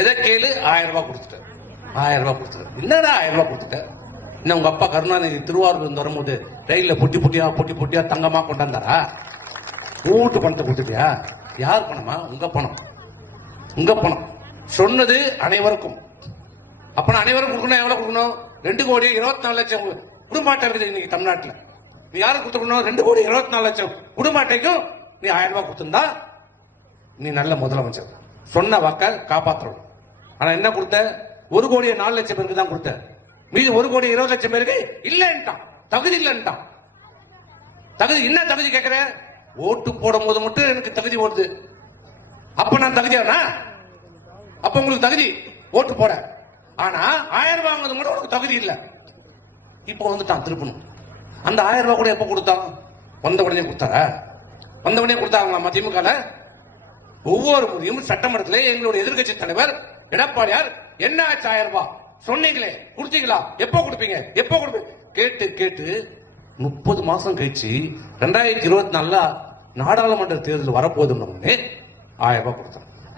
எதை கேளு 1000 ரூபாய் கொடுத்துட்டேன். 1000 ரூபாய் கொடுத்துட்டேன். என்னடா 1000 ரூபாய் கொடுத்துட்டேன்? இன்னும் உங்க அப்பா கருணாநிதி திருவாரூர் இருந்து வரும்போது ரயில்ல பொட்டி பொட்டியா தங்கமா கொண்டாந்தாரா? வீட்டு பணத்தை கொடுத்துட்டியா? யார் பணமா? உங்க பணம். உங்க பணம். சொன்னது அனைவருக்கும். அப்ப அனைவரும் கொடுக்கணும். எவ்வளவு கொடுக்கணும்? 2,24,00,000 குடும்ப அட்டை இருக்குது இன்னைக்கு தமிழ்நாட்டில். நீ யாருக்கு கொடுத்துக்கணும்? 2,24,00,000 குடும்ப அட்டைக்கும் நீ 1000 ரூபாய் கொடுத்திருந்தா நீ நல்ல முதலமைச்சர். சொன்ன வாக்க காப்பாற்றணும். ஆனா என்ன கொடுத்த? 1,04,00,000 பேருக்கு தான் கொடுத்த. மீது 1,20,00,000 பேருக்கு இல்லன்ட்டான். தகுதி இல்லன்ட்டான். தகுதி என்ன தகுதி கேட்கிற? ஓட்டு போடும் போது மட்டும் எனக்கு தகுதி வருது. அப்ப நான் தகுதியானா? அப்ப உங்களுக்கு தகுதி ஓட்டு போட. ஆனா 1000 ரூபாய் வாங்குறது மட்டும் உனக்கு தகுதி இல்ல. இப்ப வந்துட்டான் திருப்பணும். அந்த 1000 ரூபாய் கூட எப்ப கொடுத்தான்? வந்த உடனே கொடுத்தாரா? வந்த உடனே கொடுத்தாங்க திமுக. ஒவ்வொரு முறையும் சட்டமன்றத்திலே எங்களுடைய எதிர்கட்சி தலைவர் எடப்பாடியார் என்ன ஆச்சு 1000 ரூபாய் சொன்னீங்களே, கொடுத்தீங்களா? எப்போ கொடுப்பீங்க? எப்போ கொடுப்பீங்க? கேட்டு கேட்டு 30 மாசம் கழிச்சு 2024 நாடாளுமன்ற தேர்தல் வரப்போகுதுன்னு 1000 ரூபாய் கொடுத்தாங்க.